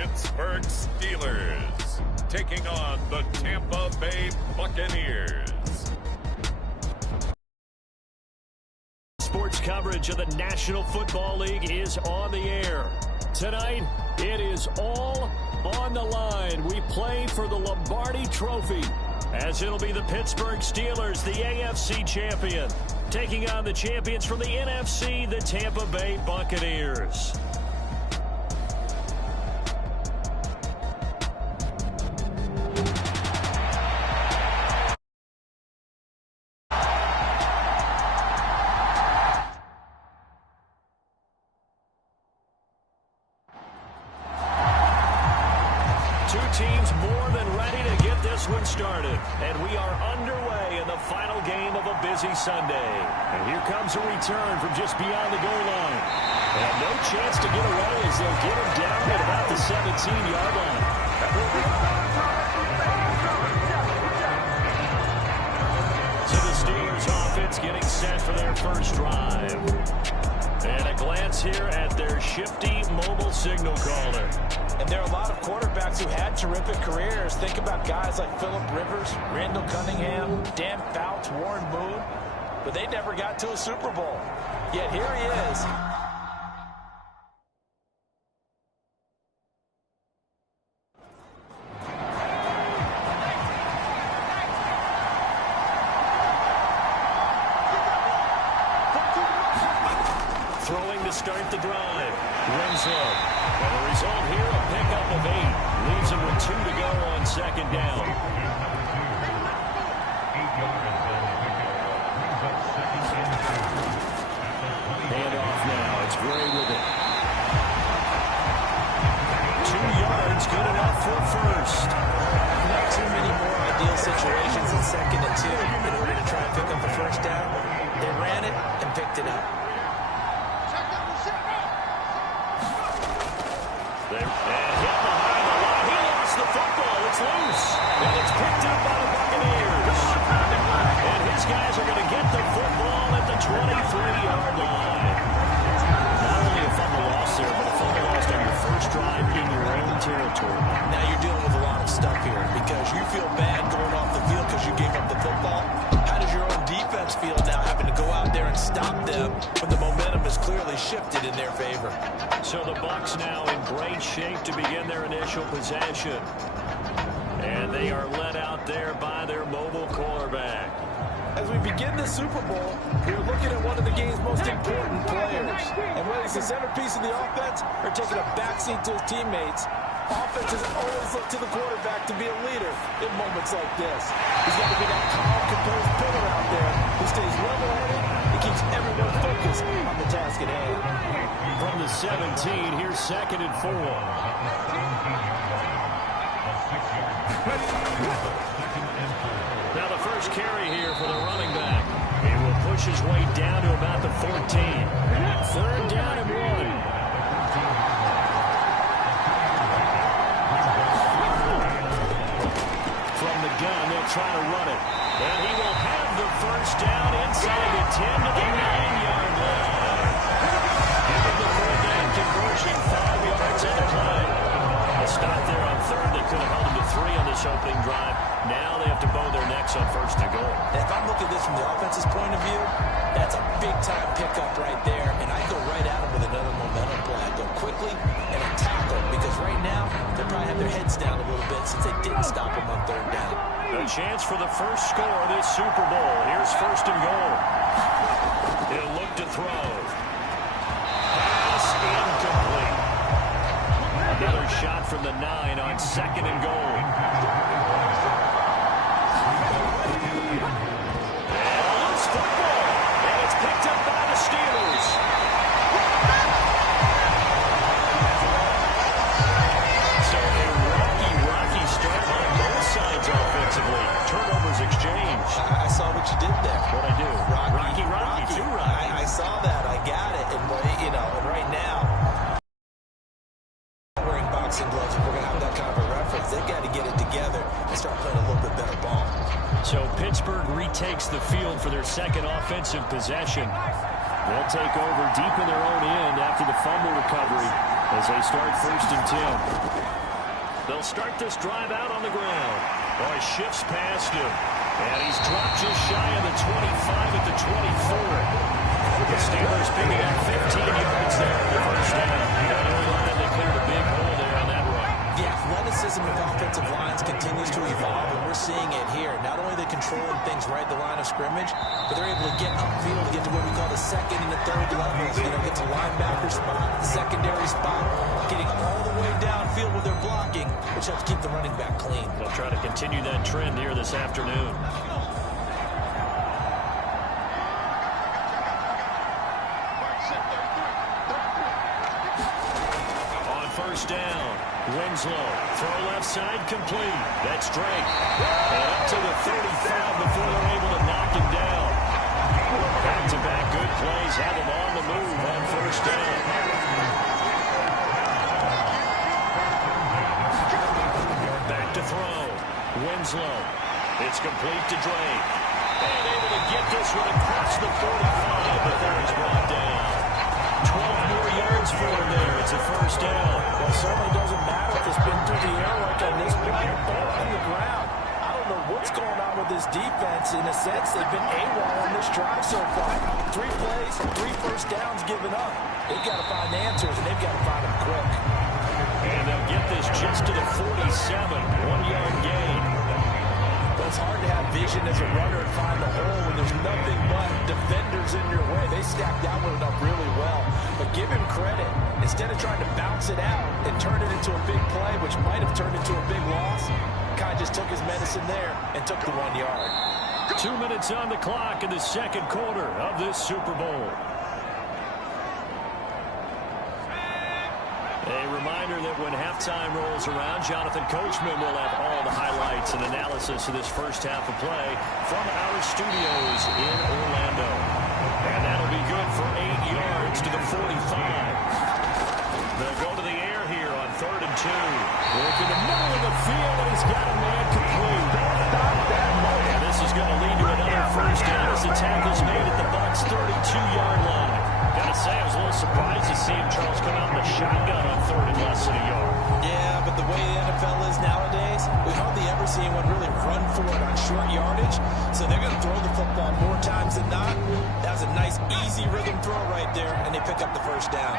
Pittsburgh Steelers taking on the Tampa Bay Buccaneers. Sports coverage of the National Football League is on the air. Tonight, it is all on the line. We play for the Lombardi Trophy, as it'll be the Pittsburgh Steelers, the AFC champion, taking on the champions from the NFC, the Tampa Bay Buccaneers. Teams more than ready to get this one started. And we are underway in the final game of a busy Sunday. And here comes a return from just beyond the goal line. And no chance to get away as they'll get him down at about the 17-yard line. So the Steelers offense getting set for their first drive. And a glance here at their shifty mobile signal caller. And there are a lot of quarterbacks who had terrific careers. Think about guys like Phillip Rivers, Randall Cunningham, Dan Fouts, Warren Moon. But they never got to a Super Bowl. Yet here he is. Throwing to start the drive. Winslow. And the result here, a pickup of 8. Leaves him with 2 to go on second down. Hand off now. It's Gray with it. 2 yards, good enough for first. Not too many more ideal situations in 2nd and 2 in order to try and pick up the first down. They ran it and picked it up. Loose, and it's picked up by the Buccaneers. And his guys are going to get the football at the 23-yard line. Not only a fumble loss there, but a fumble lost on your first drive in your own territory. Now you're dealing with a lot of stuff here because you feel bad going off the field because you gave up the football. How does your own defense feel now having to go out there and stop them when the momentum is clearly shifted in their favor? So the Bucs now in great shape to begin their initial possession. And they are led out there by their mobile quarterback. As we begin the Super Bowl, we're looking at one of the game's most important players. And whether he's the centerpiece of the offense or taking a backseat to his teammates, offenses always look to the quarterback to be a leader in moments like this. He's got to be that calm, composed pillar out there who stays level-headed and keeps everyone focused on the task at hand. From the 17, here's 2nd and 4. Now the first carry here for the running back. He will push his way down to about the 14. 3rd down and 1. From the gun, they'll try to run it. And he will have the first down inside the 10 to the 9-yard line. Giving the 4th down conversion, 5 yards on the play. A stop there on 3rd. They could have held him to 3 on this opening drive. Now they have to bow their necks on 1st and goal. If I'm looking at this from the offense's point of view, that's a big-time pickup right there, and I go right at him with another momentum play. I go quickly and I tackle because right now they probably have their heads down a little bit since they didn't stop him on 3rd down. A chance for the first score of this Super Bowl. Here's 1st and goal. He'll look to throw. Pass incomplete. Another shot from the 9 on 2nd and goal. And a loose football. And it's picked up by the Steelers. So a rocky start on both sides offensively. Turnovers exchanged. I saw what you did there. What'd I do? Rocky. Too rocky. I saw that. I got it. And, and right now, wearing boxing gloves, if we're going to have that kind of a reference, they've got to get it together and start playing a little bit better ball. So Pittsburgh retakes the field for their 2nd offensive possession. They'll take over deep in their own end after the fumble recovery. as they start 1st and 10. They'll start this drive out on the ground. Oh, he shifts past him. And he's dropped just shy of the 25 at the 24. The Steelers picking up 15 yards there on the first down. They cleared a big hole there on that run. The athleticism of offensive lines continues to evolve, and we're seeing it here. Not only are they controlling things right at the line of scrimmage, but they're able to get upfield, get to what we call the second and the third levels. Get to linebacker spot, the secondary spot, getting all the way downfield with their blocking, which helps keep the running back clean. They'll try to continue that trend here this afternoon. On first down, Winslow, throw left side complete. That's Drake. And up to the 35 before they're able to knock him down. Back-to-back good plays have him on the move on first down. Back to throw. Winslow. It's complete to Drake. And able to get this one across the 45, but there he's brought down. 12 more yards for him there. It's a first down. Well, it certainly doesn't matter if it's been through the air like on this play or on the ground. I don't know what's going on with this defense. In a sense, they've been AWOL on this drive so far. 3 plays, 3 first downs given up. They've got to find answers, and they've got to find them quick. And they'll get this just to the 47, 1-yard gain. But it's hard to have vision as a runner and find the hole when there's nothing but defenders in your way. They stacked that one up really well. But give him credit. Instead of trying to bounce it out and turn it into a big play, which might have turned into a big loss, Kai just took his medicine there and took the 1 yard. 2 minutes on the clock in the second quarter of this Super Bowl. A reminder that when halftime rolls around, Jonathan Coachman will have all the highlights and analysis of this first half of play from our studios in Orlando. And that'll be good for 8 yards to the 45. They'll go to the air here on 3rd and 2. Work in the middle of the field, and he's got a man complete. And this is going to lead to another first down as the tackle's made at the Bucs' 32-yard line. Gotta say, I was a little surprised to see him, Charles, come out in the shotgun on 3rd and less than a yard. Yeah, but the way the NFL is nowadays, we hardly ever see anyone really run for it on short yardage. So they're going to throw the football more times than not. That was a nice, easy rhythm throw right there, and they pick up the first down.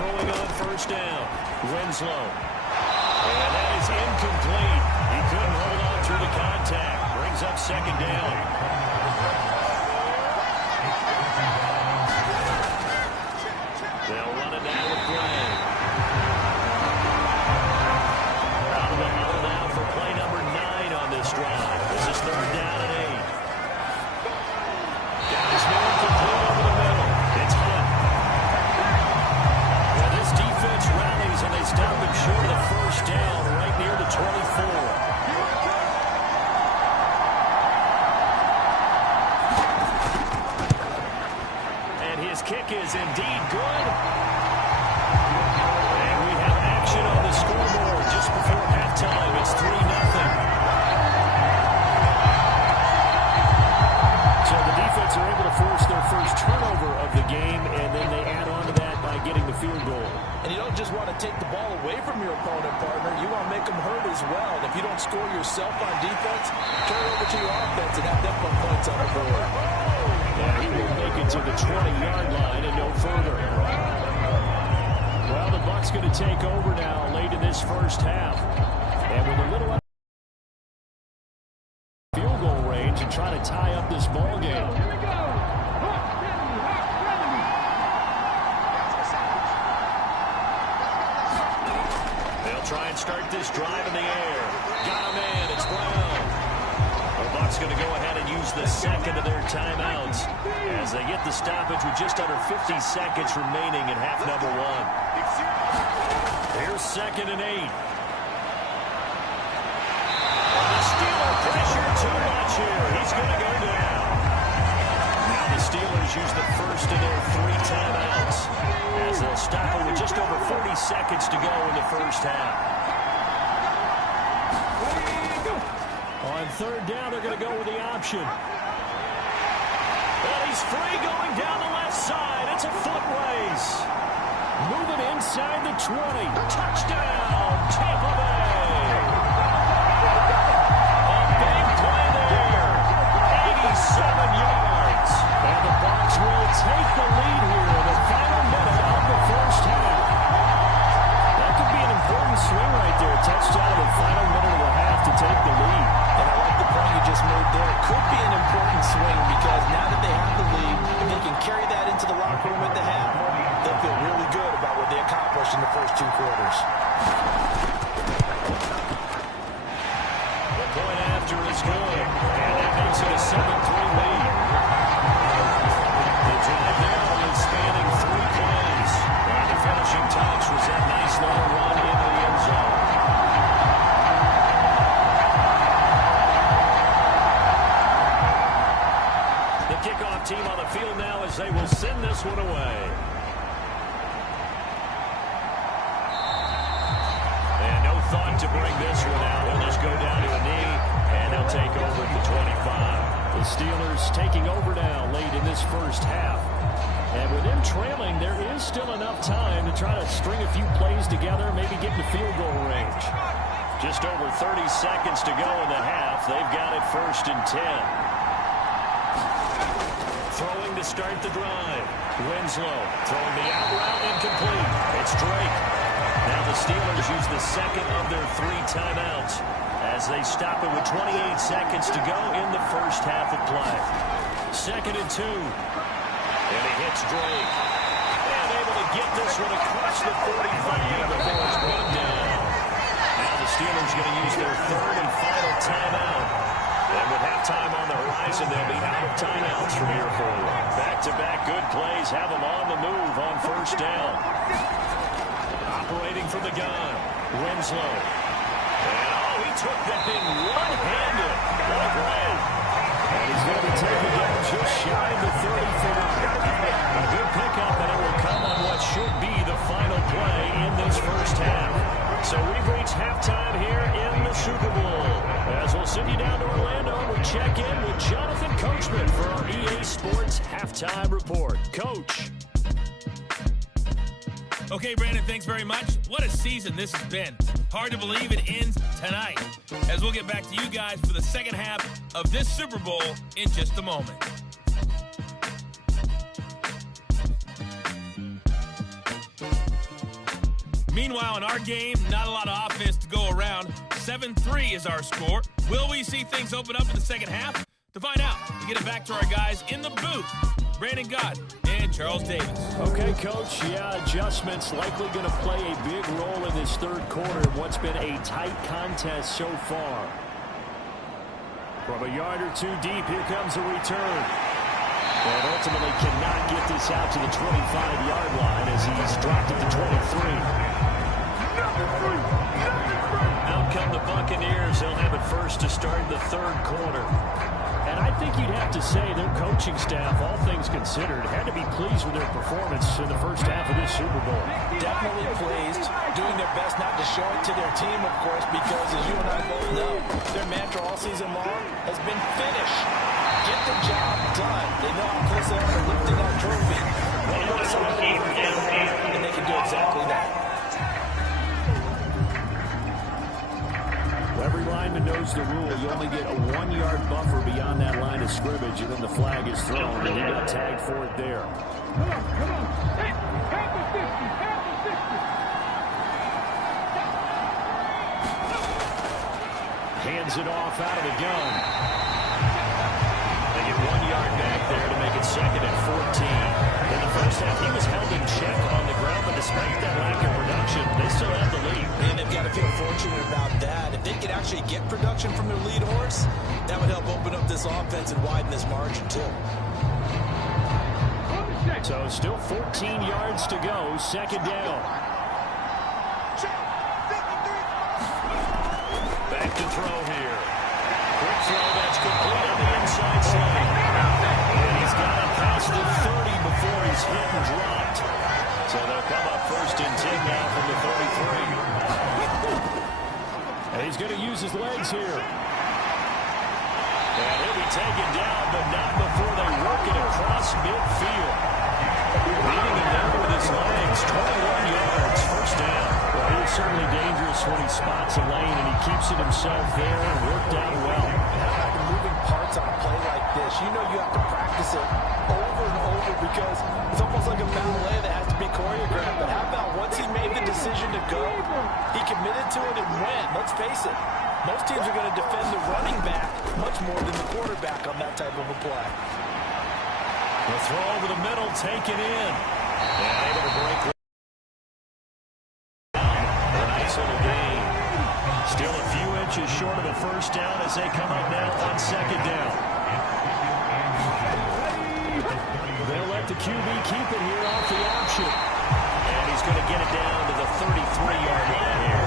Throwing on first down, Winslow. And that is incomplete. He couldn't hold on through the contact. Brings up second down. They'll run it down with Gray. Out of the huddle now for play number 9 on this drive. This is 3rd down and 8. Got his man complete over the middle. It's Hunt. Well, this defense rallies, and they stop him short of the first down right near the 24. Kick is indeed good. And we have action on the scoreboard just before halftime. It's 3-0. So the defense are able to force their first turnover of the game, and then they add on to that by getting the field goal. And you don't just want to take the ball away from your opponent, partner. You want to make them hurt as well. And if you don't score yourself on defense, turn it over to your offense and have them put points on the board. Yeah, he will make it to the 20-yard line and no further. Well, the Bucs going to take over now late in this first half. And with a little field goal range and try to tie up this ball game. They'll try and start this drive in the air. Got a man, it's Brown. The Bucs going to go ahead and use the second of their timeouts as they get the stoppage with just under 50 seconds remaining in half number 1. Here's 2nd and 8. The Steeler pressure too much here. He's going to go down. Now the Steelers use the first of their 3 timeouts as they'll stop it with just over 40 seconds to go in the first half. On 3rd down, they're going to go with the option. Well, he's free going down the left side. It's a foot race. Moving inside the 20. Touchdown, Tampa Bay. A big play there. 87 yards. And the Bucs will take the lead here in the final minute of the first half. That could be an important swing right there. Touchdown in the final minute of the half to take the lead. And I like the point you just made there. It could be an important swing because now that they have the lead, if they can carry that into the locker room at the half, they'll feel really good about what they accomplished in the first 2 quarters. The point after is good, and that makes it a 7-3 lead. The drive there was spanning 3 plays. And the finishing touch was that nice long run into the end zone. The kickoff team on the field now as they will send this one away. And no thought to bring this one out. They'll just go down to a knee, and they'll take over at the 25. The Steelers taking over now late in this first half. And with them trailing, there is still enough time to try to string a few plays together, maybe get in the field goal range. Just over 30 seconds to go in the half. They've got it 1st and 10. Throwing to start the drive. Winslow throwing the out route incomplete. It's Drake. Now the Steelers use the second of their 3 timeouts as they stop it with 28 seconds to go in the first half of play. 2nd and 2. And he hits Drake. And able to get this one across the 45 before it's brought down. Now the Steelers going to use their 3rd and final timeout. And with halftime on the horizon, they'll be out of timeouts from here forward. Back-to-back good plays have them on the move on 1st down. Operating from the gun, Winslow. And he took that thing one-handed. What a grab. And he's going to be taken down just shy of the 35. A good pickup, and it will come on what should be the final play in this first half. So we've reached halftime here in the Super Bowl. As we'll send you down to Orlando, we check in with Jonathan Coachman for our EA Sports Halftime Report. Coach. Okay, Brandon, thanks very much. What a season this has been. Hard to believe it ends tonight. As we'll get back to you guys for the second half of this Super Bowl in just a moment. Meanwhile, in our game, not a lot of offense to go around. 7-3 is our score. Will we see things open up in the second half? To find out, we get it back to our guys in the booth, Brandon Gott and Charles Davis. Okay, Coach. Yeah, adjustments likely going to play a big role in this 3rd quarter in what's been a tight contest so far. From a yard or 2 deep, here comes a return. And ultimately cannot get this out to the 25-yard line as he's dropped at the 23. Out come the Buccaneers. They'll have it first to start the 3rd quarter. And I think you'd have to say their coaching staff, all things considered, had to be pleased with their performance in the first half of this Super Bowl. Definitely pleased, doing their best not to show it to their team, of course, because as you and I both know, their mantra all season long has been finish. Get the job done. They know how close they are to lifting that trophy. And they can do exactly that. Every lineman knows the rule. You only get a 1-yard buffer beyond that line of scrimmage, and then the flag is thrown, and he got tagged for it there. Come on. Hey, half the 50, half the 50. Hands it off out of the gun. They get 1 yard back there to make it 2nd and 14. In the first half, he was held in check on the ground, but despite that lack of production, they still have the lead. And they've got to feel fortunate about that. If they could actually get production from their lead horse, that would help open up this offense and widen this margin, too. So still 14 yards to go, 2nd down. Back to throw here. Quick throw that's complete on the inside side. And he's got it past the 30 before he's hit and dropped. So they'll come up 1st and 10 now from the 33. And he's going to use his legs here. And he'll be taken down, but not before they work it across midfield. Leading him down with his legs, 21 a lane, and he keeps it himself there and worked out well. How about the moving parts on a play like this? You know you have to practice it over and over because it's almost like a ballet that has to be choreographed. But how about once he made the decision to go, he committed to it and went. Let's face it, most teams are going to defend the running back much more than the quarterback on that type of a play. The throw over the middle, taken in. And able to break nice little gain. Still a few inches short of a first down as they come up now on second down. They'll let the QB keep it here off the option. And he's going to get it down to the 33-yard line here.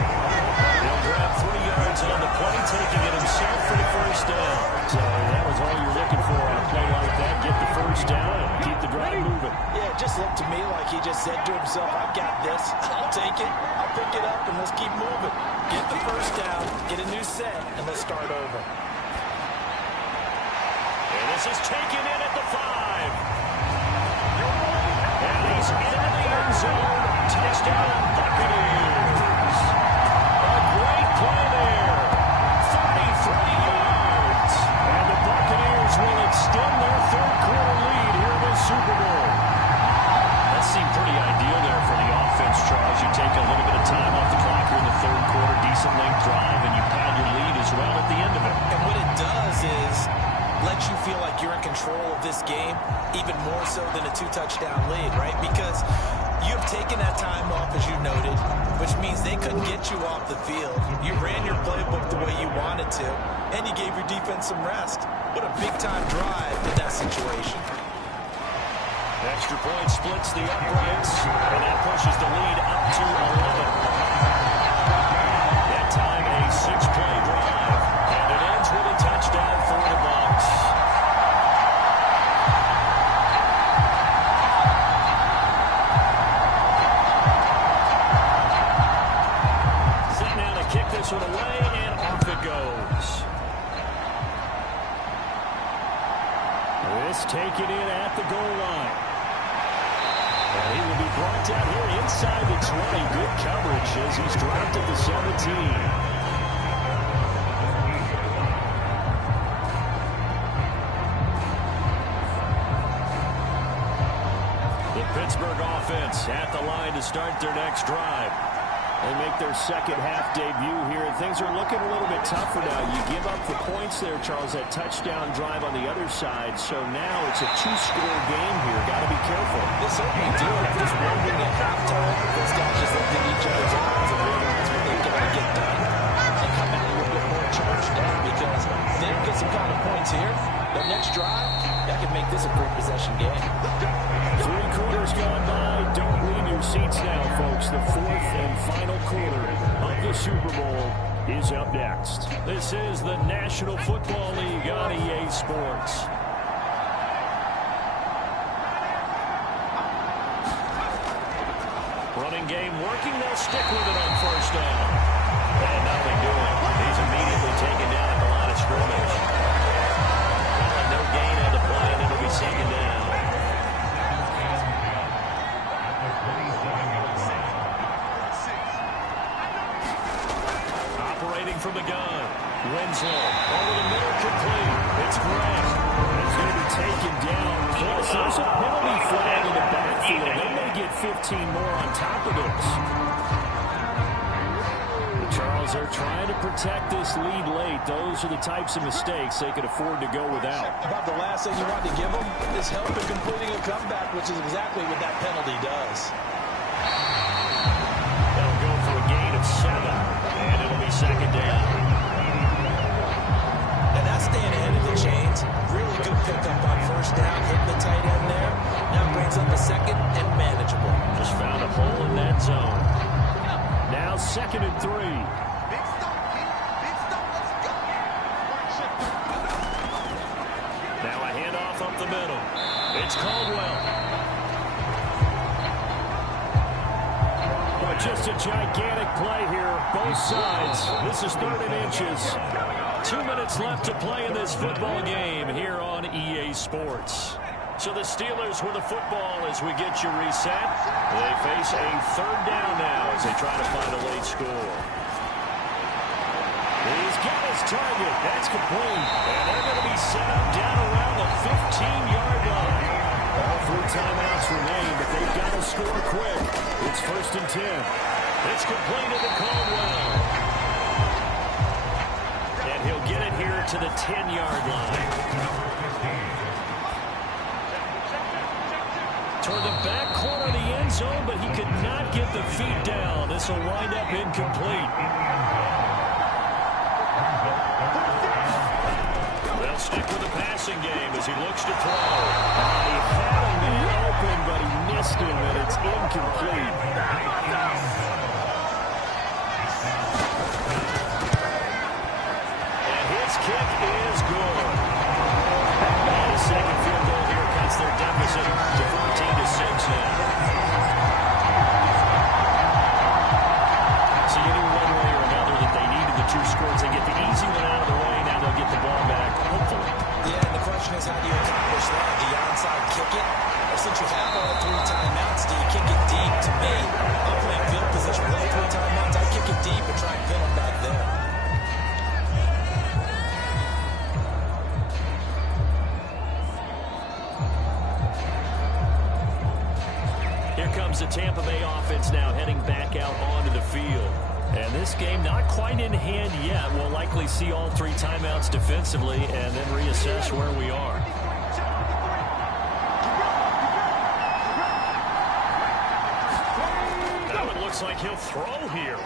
He'll grab 3 yards on the play, taking it himself for the first down. So that was all you're looking for on a play like that. Get the first down and keep the drive moving. Yeah, it just looked to me like he just said to himself, I've got this. I'll take it. I'll pick it up, and let's keep moving. Get the first down, get a new set, and let's start over. And this is taken in at the 5. And he's into the end zone. Touchdown, Buccaneers. A great play there. 33 yards. And the Buccaneers will extend their third-quarter lead here in the Super Bowl. That seemed pretty ideal there for the offense, Charles. You take a little bit of time off the clock here in the third quarter, decent length drive, and you pad your lead as well at the end of it. And what it does is let you feel like you're in control of this game, even more so than a 2-touchdown lead, right? Because you've taken that time off, as you noted, which means they couldn't get you off the field. You ran your playbook the way you wanted to, and you gave your defense some rest. What a big-time drive in that situation. Extra point splits the uprights, and that pushes the lead up to 11. That time a 6-play drive, and it ends with a touchdown for the Bucs. Set now to kick this one away, and off it goes. This taken in at the goal line. And he will be brought down here inside the 20. Good coverage as he's dropped at the 17. The Pittsburgh offense at the line to start their next drive. They make their second-half debut here. Things are looking a little bit tougher now. You give up the points there, Charles, that touchdown drive on the other side. So now it's a 2-score game here. Got to be careful. They certainly do. If there's wondering at halftime, those guys just looked at each other's eyes and realized what they got to get done and come out a little bit more charged up because they don't get some kind of points here. The next drive, that could make this a great possession game. 3 quarters gone by. Don't leave your seats now, folks. The 4th and final quarter of the Super Bowl is up next. This is the National Football League on EA Sports. Running game working. They'll stick with it on first down. And nothing doing. He's immediately taken down at the line of scrimmage. No gain on the play, and it'll be second down. Operating from the gun. Winslow over the middle, complete. It's Grant. He's going to be taken down. Plus, there's a penalty flag in the backfield. They may get 15 more on top of this. Charles, they're trying to protect this lead late. Those are the types of mistakes they could afford to go without. About the last thing you want to give them is help in completing a comeback, which is exactly what that penalty does. That'll go for a gain of 7, and it'll be second down. And that's staying ahead of the chains. Really good pickup on first down, hitting the tight end there. Now brings up the second and manageable. Just found a hole in that zone. Now 2nd and 3. Now a handoff up the middle. It's Caldwell. But just a gigantic play here, both sides. This is 3rd and inches. 2 minutes left to play in this football game here on EA Sports. So the Steelers with the football as we get you reset. They face a 3rd down now as they try to find a late score. He's got his target. That's complete. And they're going to be set up down around the 15-yard line. All 3 timeouts remain, but they've got to score quick. It's 1st and 10. It's completed to Caldwell. And he'll get it here to the 10-yard line. Toward the back corner of the end zone, but he could not get the feet down. This will wind up incomplete. They'll stick with the passing game as he looks to throw. He had a man open, but he missed him, and it's incomplete. And his kick is good. And a second field goal here cuts their deficit to 14-6 now. So you knew one way or another that they needed the 2 scores. They get the easy one out of the way. Now they'll get the ball back, hopefully. Yeah, and the question is, how do you accomplish that? Do you onside kick it? Or since you have all 3 timeouts, do you kick it deep? To me, I'm playing field position with all 3 timeouts. I kick it deep and try and pin them back there. Here comes the Tampa Bay offense now heading back out onto the field. And this game not quite in hand yet. We'll likely see all 3 timeouts defensively and then reassess where we are. Now it looks like he'll throw here.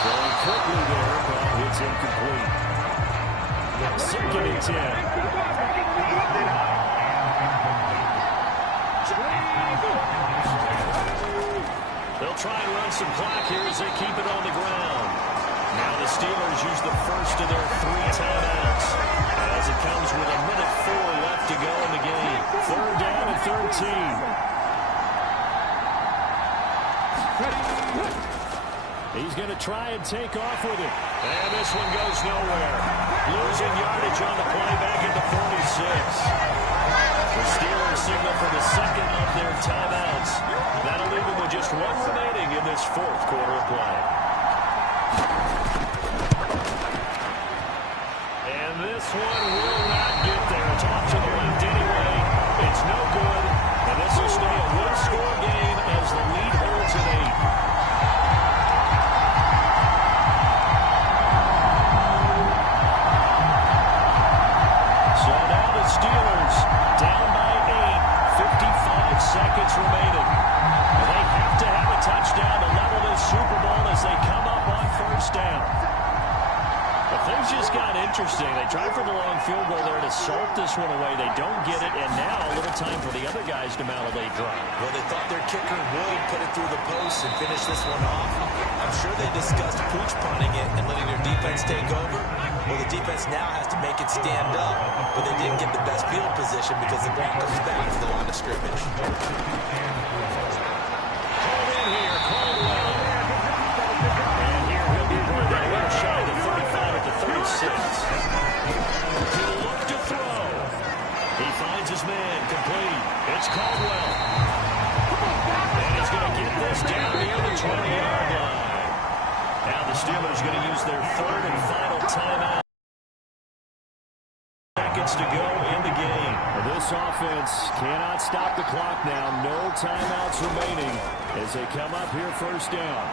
Throwing quickly there, but it's incomplete. 2nd and 10. They'll try and run some clock here as they keep it on the ground. Now the Steelers use the first of their 3 timeouts as it comes with 1:04 left to go in the game. 3rd down and 13. He's going to try and take off with it. And this one goes nowhere. Losing yardage on the play back at the 46. The Steelers signal for the 2nd of their timeouts. That'll leave them with just 1 remaining in this 4th quarter of play. And this one will not get there. It's off to the left anyway. It's no good. And this will stay a 1-score game as the lead holds at 8. Steelers down by 8, 55 seconds remaining. They have to have a touchdown to level this Super Bowl as they come up on 1st down. But things just got interesting. They tried for the long field goal there to salt this one away. They don't get it, and now a little time for the other guys to validate drive. Well, they thought their kicker would put it through the post and finish this one off. I'm sure they discussed pooch punting it and letting their defense take over. Well, the defense now has to make it stand up, but they didn't get the best field position because the ball comes back to the line of scrimmage. Called in here, Caldwell. And here he'll be run down a little shy of the 35 at the 36. He'll look to throw. He finds his man, complete. It's Caldwell. And he's going to get this down near the 20-yard line. Now the Steelers are going to use their 3rd and final timeout. Seconds to go in the game. This offense cannot stop the clock now. No timeouts remaining as they come up here 1st down.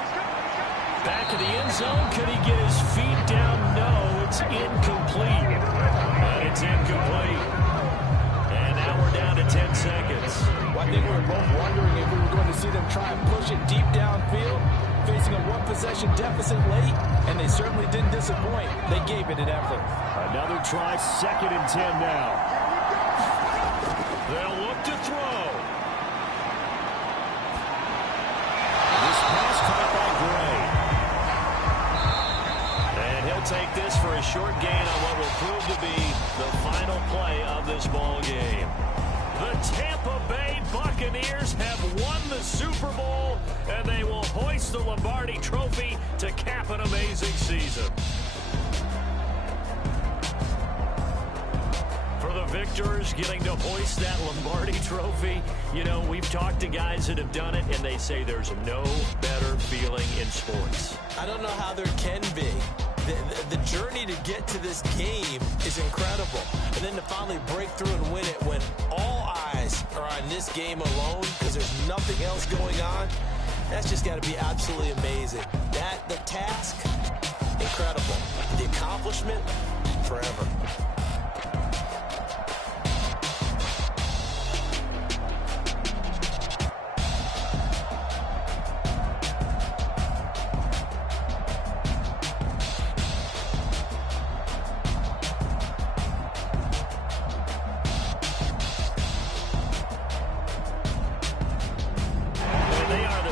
Back of the end zone. Could he get his feet down? No, it's incomplete. And it's incomplete. And now we're down to 10 seconds. Well, I think we were both wondering if we were going to see them try and push it deep downfield, facing a 1-possession deficit late, and they certainly didn't disappoint. They gave it an effort. Another try, 2nd and 10 now. They'll look to throw. This pass caught by Gray. And he'll take this for a short gain on what will prove to be the final play of this ball game. The Tampa Bay Buccaneers have won the Super Bowl, and they will hoist the Lombardi Trophy to cap an amazing season. For the victors getting to hoist that Lombardi trophy. You know, we've talked to guys that have done it, and they say there's no better feeling in sports. I don't know how there can be. The journey to get to this game is incredible. And then to finally break through and win it when all eyes are on this game alone because there's nothing else going on, that's just got to be absolutely amazing. The task, incredible. The accomplishment, forever.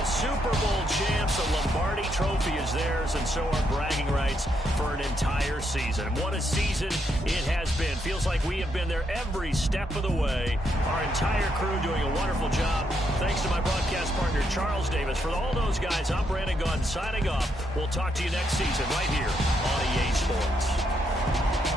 Super Bowl champs, the Lombardi trophy is theirs, and so are bragging rights for an entire season. What a season it has been. Feels like we have been there every step of the way. Our entire crew doing a wonderful job. Thanks to my broadcast partner, Charles Davis. For all those guys, I'm Brandon Gaudin signing off. We'll talk to you next season right here on EA Sports.